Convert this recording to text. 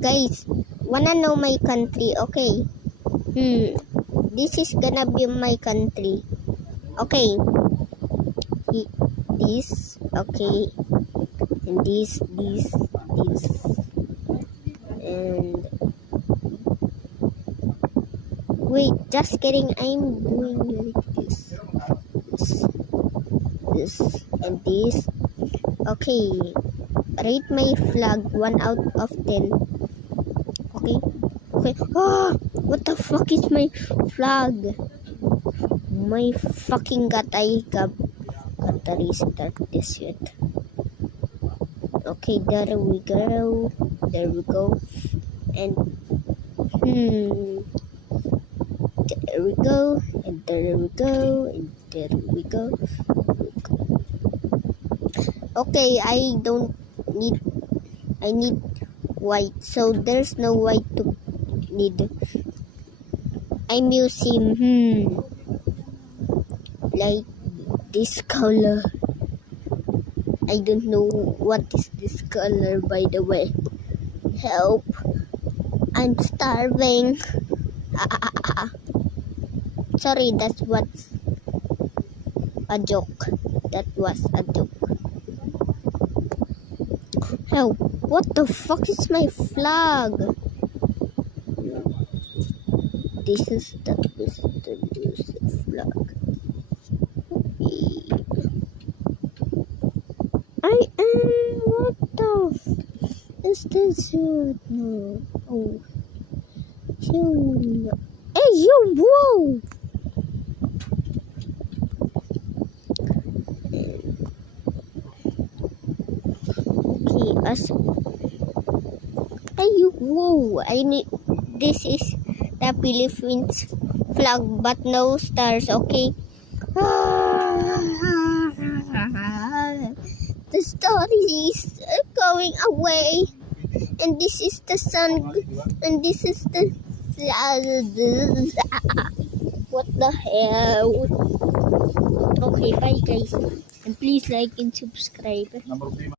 Guys, wanna know my country? Okay. This is gonna be my country. Okay. This. Okay. And this. And wait, just kidding. I'm doing like this, and this. Okay. Rate my flag 1 out of 10. Okay. Ah, what the fuck is my flag? My fucking god, I gotta restart this shit. Okay, there we go. And there we go. And there we go. And there we go. Okay, I need white, so there's no white to need. I'm using like this color. I don't know what is this color, by the way. Help, I'm starving. Sorry, that was a joke. Help, what the fuck is my flag? This is the flag. What the is this? No. Oh. Hey, yo, whoa! Okay, hey, you, whoa! This is the Philippines flag, but no stars. Okay. The story is going away, and this is the sun, and this is the what the hell? Okay, bye guys, and please like and subscribe.